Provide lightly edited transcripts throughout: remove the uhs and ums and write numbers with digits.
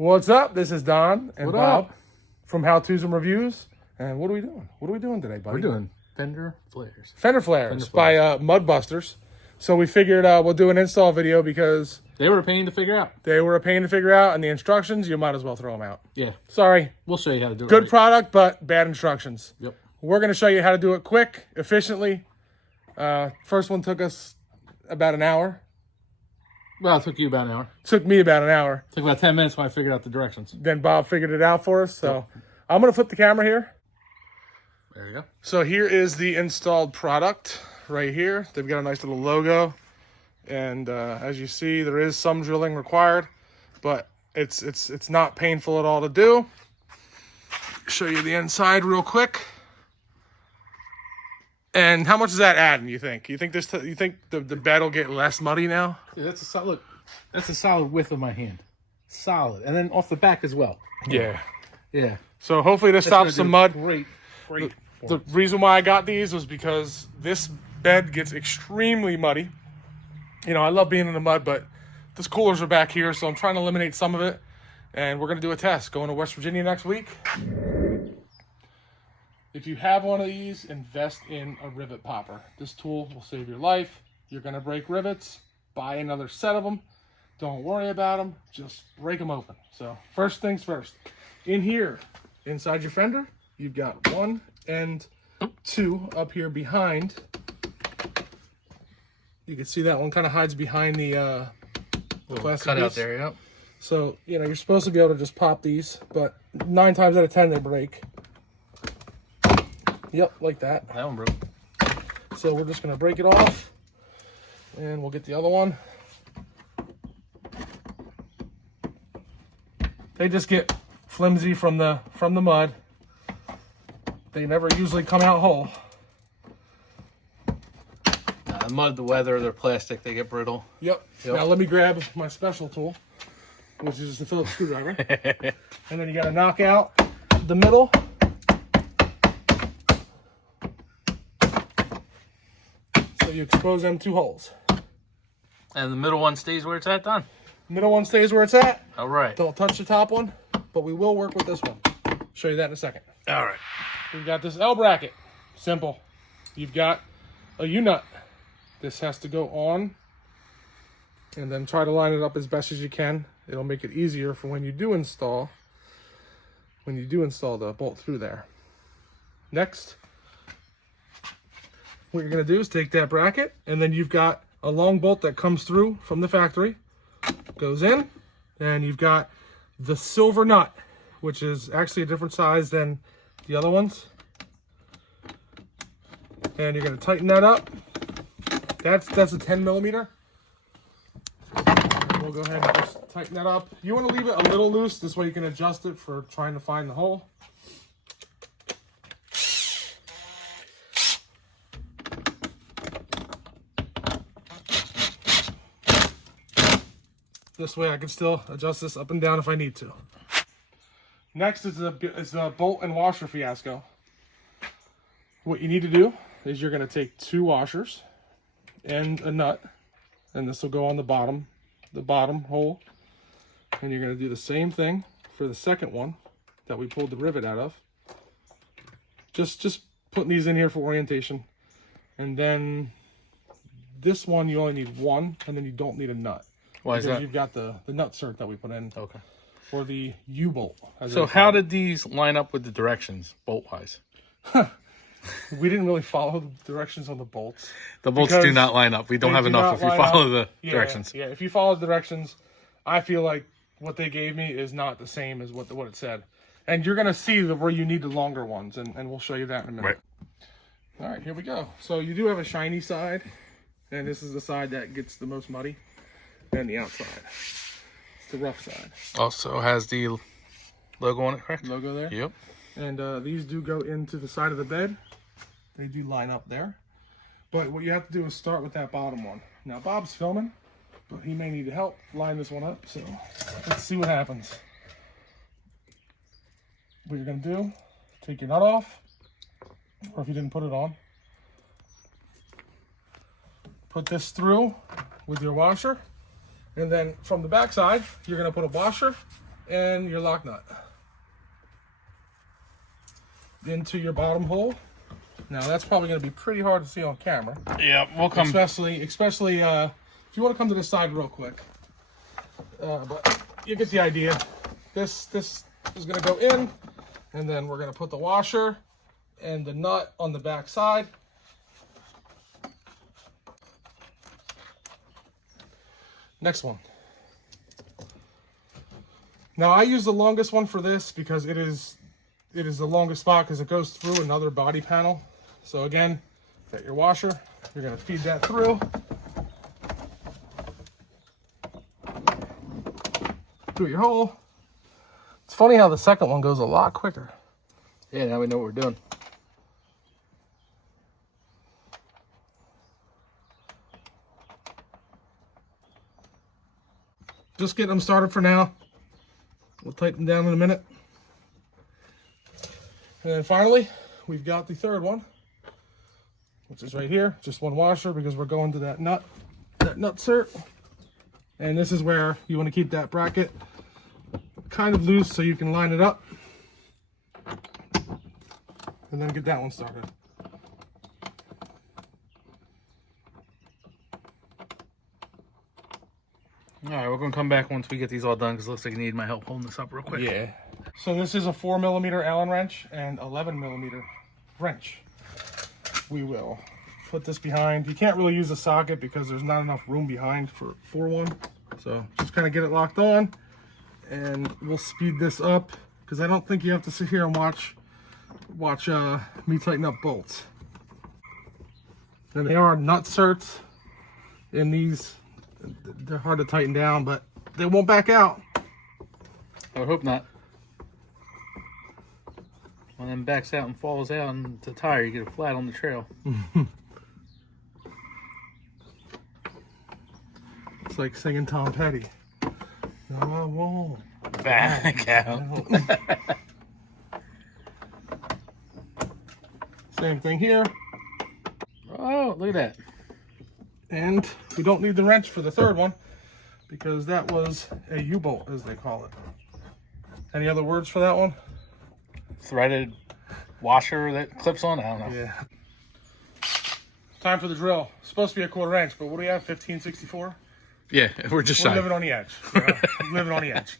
What's up? This is Don and What Bob up? from How To's and Reviews. And what are we doing? What are we doing today, buddy? We're doing Fender flares. Fender Flares by Mudbusters. So we figured we'll do an install video because They were a pain to figure out. they were a pain to figure out, and the instructions, you might as well throw them out. Yeah, Sorry. we'll show you how to do it. Good right. product, but bad instructions. Yep. We're going to show you how to do it quick, efficiently. First one took us about an hour. Well, it took you about an hour. Took me about an hour. Took about 10 minutes when I figured out the directions. Then Bob figured it out for us. So I'm going to flip the camera here. There you go. So here is the installed product right here. They've got a nice little logo. And as you see, there is some drilling required, but it's not painful at all to do. Show you the inside real quick. And how much is that adding, you think? You think the bed will get less muddy now? Yeah, that's a solid width of my hand. Solid. And then off the back as well. Yeah. Yeah. So hopefully this stops some mud. Great. The reason why I got these was because this bed gets extremely muddy. You know, I love being in the mud, but this coolers are back here, so I'm trying to eliminate some of it. And we're going to do a test. Going to West Virginia next week. If you have one of these, invest in a rivet popper. This tool will save your life. You're going to break rivets. Buy another set of them. Don't worry about them. Just break them open. So first things first. In here, inside your Fender, you've got 1 and 2 up here behind. You can see that one kind of hides behind the plastic Cut out piece. there, yep. So, you know, you're supposed to be able to just pop these, but 9 times out of 10 they break. Yep, like that. That one broke. So we're just going to break it off, and we'll get the other one. They just get flimsy from the mud. They never usually come out whole. The mud, the weather, they're plastic, they get brittle. Yep. Now let me grab my special tool, which is the Phillips screwdriver. And then you got to knock out the middle. So you expose them 2 holes. And the middle one stays where it's at, Don? Middle one stays where it's at. All right. Don't touch the top one, but we will work with this one. Show you that in a second. All right. We've got this L bracket. Simple. You've got a U-nut. This has to go on, and then try to line it up as best as you can. It'll make it easier for when you do install the bolt through there. Next, what you're going to do is take that bracket, and then you've got a long bolt that comes through from the factory, goes in, and you've got the silver nut, which is actually a different size than the other ones. And you're going to tighten that up. That's a 10 millimeter. We'll go ahead and just tighten that up. You want to leave it a little loose, this way you can adjust it for trying to find the hole. This way I can still adjust this up and down if I need to. Next is the bolt and washer fiasco. What you need to do is you're going to take 2 washers and a nut, and this will go on the bottom hole, and you're going to do the same thing for the second one that we pulled the rivet out of. Just putting these in here for orientation. And then this one you only need 1, and then you don't need a nut. Why is that? You've got the nut cert that we put in. Okay. Or the U-bolt. So how did these line up with the directions, bolt-wise? We didn't really follow the directions on the bolts. The bolts do not line up. We don't have enough if we follow the directions. Yeah, if you follow the directions, I feel like what they gave me is not the same as what it said. And you're going to see where you need the longer ones, and we'll show you that in a minute. Right. All right, here we go. So you do have a shiny side, and this is the side that gets the most muddy, and the outside. It's the rough side. Also has the logo on it, correct? Logo there? Yep. And these do go into the side of the bed. They do line up there. But what you have to do is start with that bottom one. Now, Bob's filming, but he may need help line this one up. So let's see what happens. What you're going to do, take your nut off, or if you didn't put it on, put this through with your washer, and then from the back side, you're going to put a washer and your lock nut into your bottom hole. Now that's probably going to be pretty hard to see on camera. Yeah, we'll come. Especially if you want to come to the side real quick. But you get the idea. This is going to go in, and then we're going to put the washer and the nut on the back side. Next one. Now I use the longest one for this because it is the longest spot because it goes through another body panel. So again, got your washer, you're gonna feed that through. Through your hole. It's funny how the second one goes a lot quicker. Yeah, now we know what we're doing. Just getting them started for now. We'll tighten them down in a minute. And then finally, we've got the third one, which is right here. Just one washer because we're going to that nut cert. And this is where you want to keep that bracket kind of loose so you can line it up. And then get that one started. All right, we're going to come back once we get these all done because it looks like you need my help holding this up real quick. Yeah. So this is a 4mm Allen wrench and 11mm wrench. We will put this behind. You can't really use a socket because there's not enough room behind for one. So just kind of get it locked on, and we'll speed this up because I don't think you have to sit here and watch me tighten up bolts. And they are nut certs in these. They're hard to tighten down, but they won't back out. I hope not. When then backs out and falls out on the tire, you get a flat on the trail. It's like singing Tom Petty. No, I won't Back out. Same thing here. Oh, look at that. And we don't need the wrench for the third one because that was a U-bolt, as they call it. Any other words for that one? Threaded washer that clips on? I don't know. Yeah. Time for the drill. Supposed to be a 1/4 inch, but what do we have? 1564? Yeah, we're just We're shy. living on the edge. Living on the edge.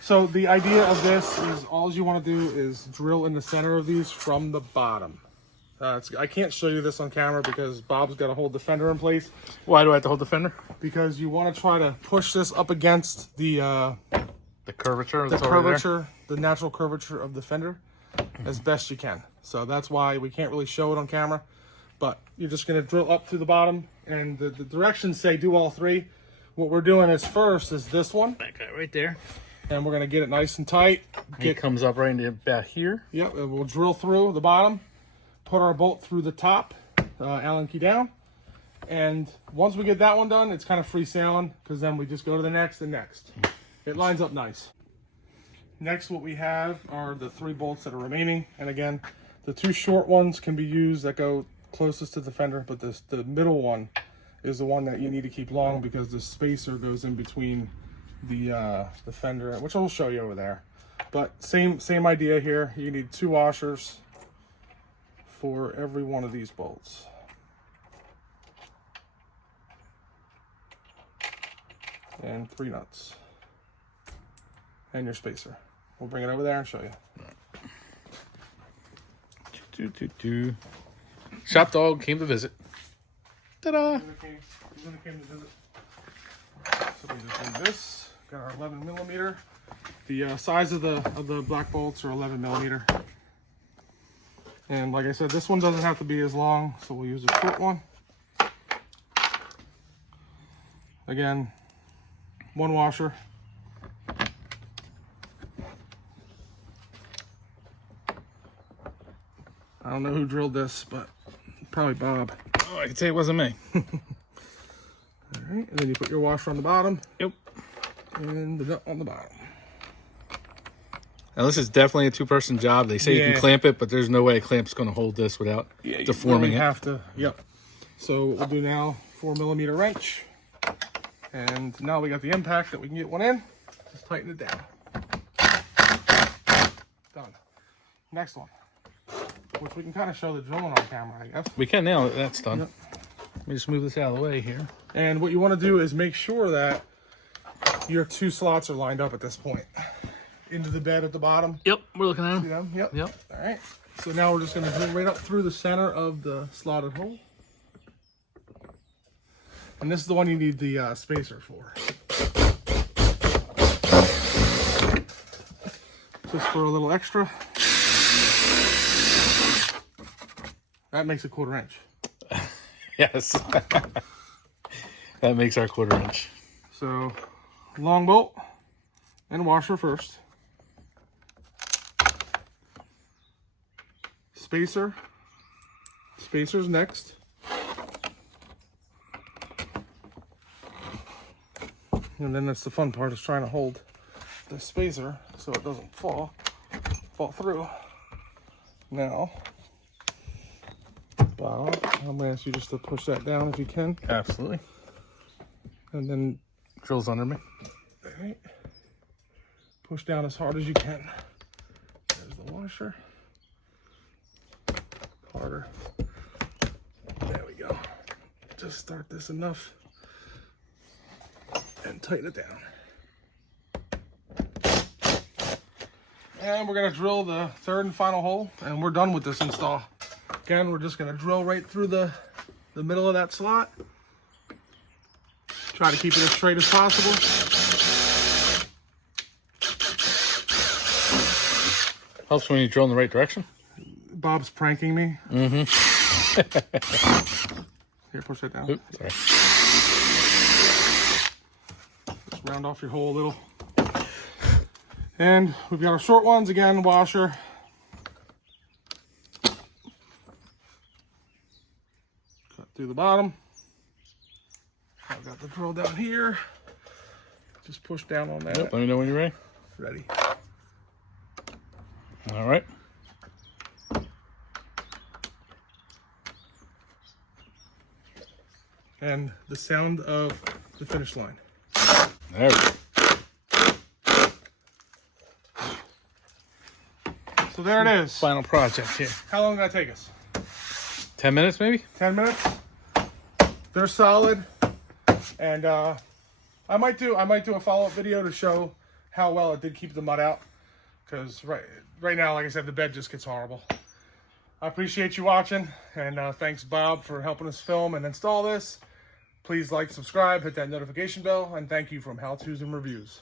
So the idea of this is all you want to do is drill in the center of these from the bottom. I can't show you this on camera because Bob's got to hold the fender in place. Why do I have to hold the fender? Because you want to try to push this up against the curvature. The natural curvature of the fender as best you can. So that's why we can't really show it on camera. But you're just going to drill up to the bottom, and the directions say do all three. What we're doing is first is this one. That guy right there. And we're going to get it nice and tight. It comes up right into about here. Yep, and we'll drill through the bottom, put our bolt through the top, Allen key down. And once we get that one done, it's kind of free sailing because then we just go to the next and next. It lines up nice. Next, what we have are the 3 bolts that are remaining. And again, the 2 short ones can be used that go closest to the fender, but the middle one is the one that you need to keep long because the spacer goes in between the fender, which I'll show you over there. But same idea here. You need 2 washers for every one of these bolts. And 3 nuts. And your spacer. We'll bring it over there and show you. Shop dog came to visit. Ta-da! Came to visit. So we just do this. Got our 11mm. The size of the black bolts are 11mm. And like I said, this one doesn't have to be as long, so we'll use a short one. Again, 1 washer. I don't know who drilled this, but probably Bob. Oh, I can say it wasn't me. All right, and then you put your washer on the bottom. Yep. And the nut on the bottom. Now this is definitely a 2-person job. They say you can clamp it, but there's no way a clamp's going to hold this without deforming it. You have to. Yep. So what we'll do now, 4mm wrench, and now we got the impact that we can get one in. Just tighten it down. Done. Next one, which we can kind of show the drilling on camera, I guess. We can now. That's done. Yep. Let me just move this out of the way here. And what you want to do is make sure that your 2 slots are lined up at this point. Into the bed at the bottom. Yep, we're looking at See them. them? Yep. Yep. All right. So now we're just going to drill right up through the center of the slotted hole. And this is the one you need the spacer for. Just for a little extra. That makes a 1/4 inch. Yes. That makes our 1/4 inch. So, long bolt and washer first. Spacer's next. And then that's the fun part, is trying to hold the spacer so it doesn't fall through. Now, Bob, I'm gonna ask you just to push that down if you can. Absolutely. And then Drill's under me. all right, push down as hard as you can. There's the washer. Harder. There we go. Just start this enough and tighten it down. And we're gonna drill the 3rd and final hole, and we're done with this install. Again, we're just gonna drill right through the middle of that slot. Try to keep it as straight as possible. Helps when you drill in the right direction. Bob's pranking me. Mm-hmm. Here, push that down. Oops, sorry. Just round off your hole a little. And we've got our short ones, again, washer. Cut through the bottom. I've got the drill down here. Just push down on that. Yep, let me know when you're ready. Ready. All right. And the sound of the finish line. There we go. So there it is. Final project here. How long did that take us? 10 minutes maybe? 10 minutes. They're solid. And I might do a follow-up video to show how well it did keep the mud out. Because right now, like I said, the bed just gets horrible. I appreciate you watching, and thanks Bob for helping us film and install this. Please like, subscribe, hit that notification bell, and thank you from How To's and Reviews.